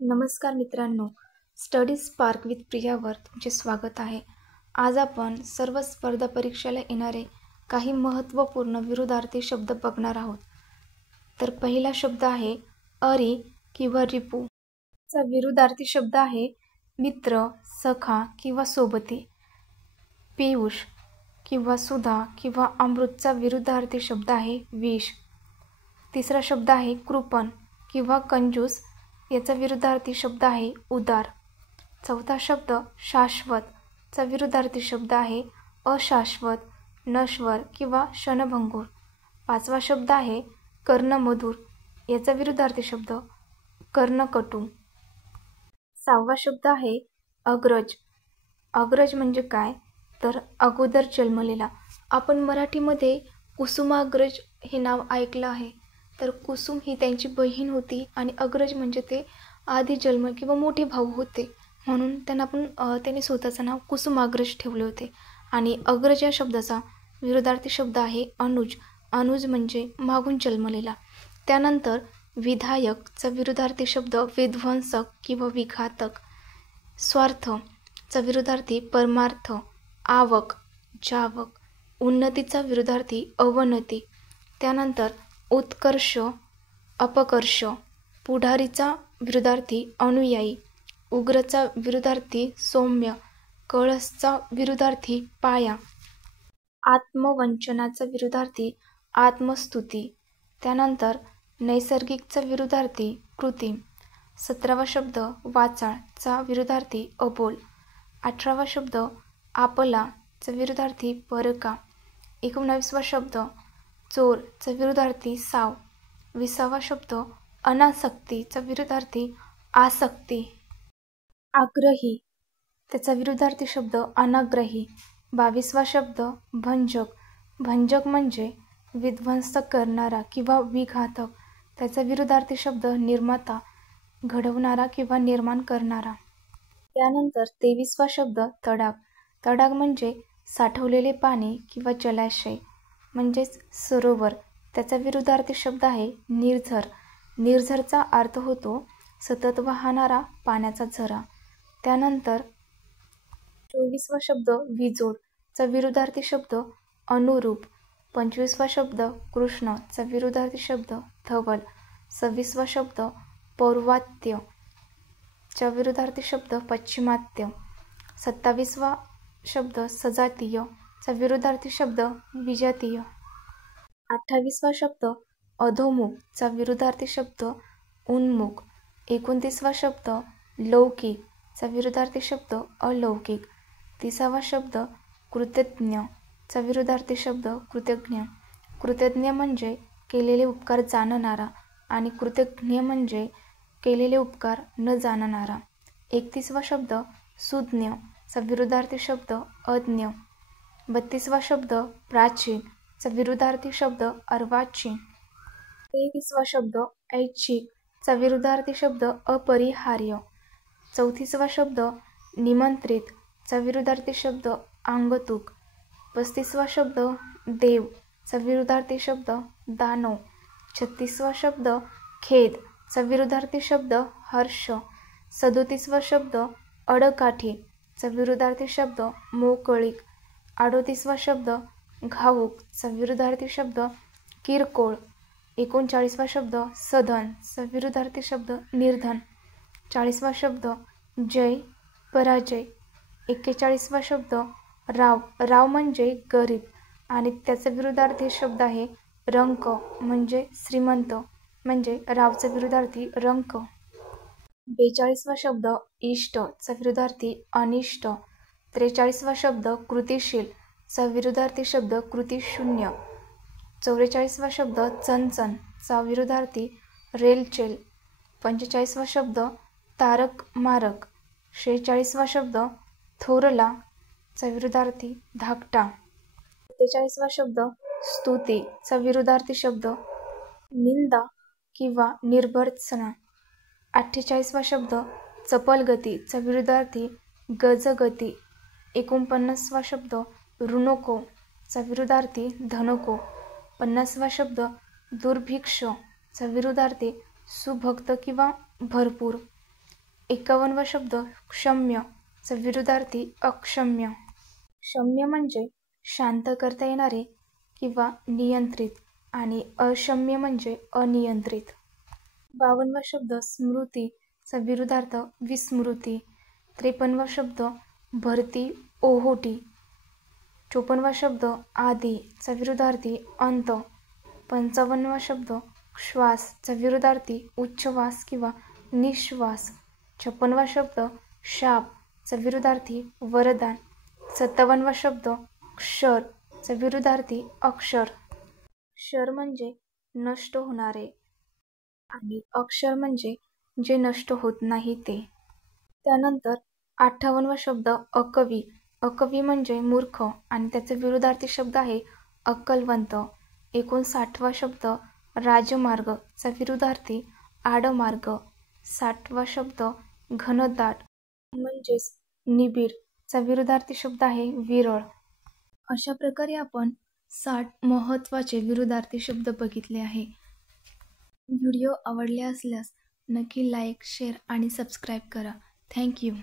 नमस्कार मित्रांनो, study spark with प्रियावर तुमचे स्वागत आहे. आज आपण सर्व स्पर्धा परीक्षेला येणारे काही महत्त्वपूर्ण विरुद्धार्थी शब्द बघणार आहोत. तर पहिला शब्द आहे अरी किंवा रिपू. चा विरुद्धार्थी शब्द आहे मित्र, सखा किंवा सोबती. पियुष किंवा सुधा किंवा अमृतचा विरुद्धार्थी शब्द आहे विष. तिसरा शब्द आहे कृपण किंवा कंजूस. याचा विरुद्धार्थी शब्द आहे उदार. चौथा शब्द शाश्वत चा विरुद्धार्थी शब्द आहे अशाश्वत, नश्वर किंवा क्षणभंगूर. पाचवा शब्द आहे कर्णमधुर. याचा विरुद्धार्थी शब्द कर्णकटू. सहावा शब्द आहे अग्रज. अग्रज म्हणजे काय तर अगोदर जन्मलेला. आपण मराठीमध्ये कुसुमाग्रज हे नाव ऐकलं आहे. तर कुसुम ही त्यांची बहीण होती आणि अग्रज म्हणजे ते आधी जन्म किंवा मोठे भाऊ होते, म्हणून त्यांनी स्वतःचं नाव कुसुमाग्रज ठेवले होते. आणि अग्रज या शब्दाचा विरुद्धार्थी शब्द आहे अनुज. अनुज म्हणजे मागून जन्मलेला. त्यानंतर विधायकचा विरुद्धार्थी शब्द विध्वंसक किंवा विघातक. स्वार्थ चा विरुद्धार्थी परमार्थ. आवक, जावक. उन्नतीचा विरुद्धार्थी अवनती. त्यानंतर उत्कर्ष, अपकर्ष. पुढारीचा विरुद्धार्थी अनुयायी. उग्रचा विरुद्धार्थी सौम्य. कळसचा विरुद्धार्थी पाया. आत्मवंचनाचा विरुद्धार्थी आत्मस्तुती. त्यानंतर नैसर्गिकचा विरुद्धार्थी कृत्रिम. 17वा शब्द वाचाळचा विरुद्धार्थी अबोल. 18वा शब्द आपला चा विरुद्धार्थी परका. 19वा शब्द चोर चा विरुद्धार्थी साव. 20वा शब्द अनासक्तीचा विरुद्धार्थी आसक्ती. आग्रही त्याचा विरुद्धार्थी शब्द अनाग्रही. 22वा शब्द भंजक. भंजक म्हणजे विध्वंस करणारा किंवा विघातक. त्याचा विरुद्धार्थी शब्द निर्माता, घडवणारा किंवा निर्माण करणारा. त्यानंतर 23वा शब्द तडाग. तडाग म्हणजे साठवलेले पाणी किंवा जलाशय म्हणजेच सरोवर. त्याचा विरुद्धार्थी शब्द आहे निर्झर. निर्झरचा अर्थ होतो सतत वाहणारा पाण्याचा झरा. त्यानंतर 24वा शब्द विजोड चा विरुद्धार्थी शब्द अनुरूप. 25वा शब्द कृष्ण चा विरुद्धार्थी शब्द धवल. 26वा शब्द पौर्वात्य चा विरुद्धार्थी शब्द पश्चिमात्य. 27वा शब्द सजातीय चा विरुद्धार्थी शब्द विजातीय. 28वा शब्द अधोमुख चा विरुद्धार्थी शब्द उन्मुख. 29वा शब्द लौकिक चा विरुद्धार्थी शब्द अलौकिक. 30वा शब्द कृतज्ञ चा विरुद्धार्थी शब्द कृतज्ञ. कृतज्ञ म्हणजे केलेले उपकार जाणणारा आणि कृतज्ञ म्हणजे केलेले उपकार न जाणणारा. 31वा शब्द सुज्ञ चा विरुद्धार्थी शब्द अज्ञ. 32वा शब्द प्राचीन चा विरुद्धार्थी शब्द अर्वाचीन. 33वा शब्द ऐच्छिक चा विरुद्धार्थी शब्द अपरिहार्य. 34वा शब्द निमंत्रित चा विरुद्धार्थी शब्द आगंतुक. 35वा शब्द देव चा विरुद्धार्थी शब्द दानव. 36वा शब्द खेद चा विरुद्धार्थी शब्द हर्ष. 37वा शब्द अडकाठी चा विरुद्धार्थी शब्द मोकळीक. 38वा शब्द घाऊक चा विरुद्धार्थी शब्द किरकोळ. 39वा शब्द सधन चा विरुद्धार्थी शब्द निर्धन. 40वा शब्द जय, पराजय. 41वा शब्द राव. राव म्हणजे गरीब आणि त्याचा विरुद्धार्थी शब्द आहे रंक म्हणजे श्रीमंत, म्हणजे रावचा विरुद्धार्थी रंक. 42वा शब्द इष्ट चा विरुद्धार्थी अनिष्ट. 43वा शब्द कृतिशील चा विरुद्धार्थी शब्द कृतिशून्य. 44वा शब्द चणचण चा विरुद्धार्थी रेलचेल. 45वा शब्द तारक मारक. 46वा शब्द थोरला चा विरुद्धार्थी धाकटा. 47वा शब्द स्तुती चा विरुद्धार्थी शब्द निंदा किंवा निर्भर्त्सना. 48वा शब्द चपलगती चा विरुद्धार्थी गजगती. 49वा शब्द ऋणको चा विरुद्धार्थी धनको. 50वा शब्द दुर्भिक्ष चा विरुद्धार्थी सुभक्त किंवा भरपूर. 51वा शब्द क्षम्य चा विरुद्धार्थी अक्षम्य. क्षम्य म्हणजे शांत करता येणारे किंवा नियंत्रित आणि अक्षम्य म्हणजे अनियंत्रित. 52वा शब्द स्मृती चा विरुद्धार्थ विस्मृती. 53वा शब्द भरती ओहोटी. 54वा शब्द आदी चा विरुद्धार्थी अंत. 55वा शब्द श्वास चा विरुद्धार्थी उच्छ्वास किंवा निश्वास. 56वा शब्द शाप चा विरुद्धार्थी वरदान. 57वा शब्द क्षर चा विरुद्धार्थी अक्षर. क्षर म्हणजे नष्ट होणारे आणि अक्षर म्हणजे जे नष्ट होत नाही ते. त्यानंतर 58वा शब्द अकवी. अकवी म्हणजे मूर्ख आणि त्याचे विरुद्धार्थी शब्द आहे अक्कलवंत. 59वा शब्द राजमार्ग चा विरुद्धार्थी आडमार्ग. 60वा शब्द घनदाट म्हणजेच निबिड चा विरुद्धार्थी शब्द आहे विरळ. अशा प्रकारे आपण 60 महत्त्वाचे विरुद्धार्थी शब्द बघितले आहे. व्हिडिओ आवडले असल्यास नक्की लाईक, शेअर आणि सबस्क्राईब करा. Thank you.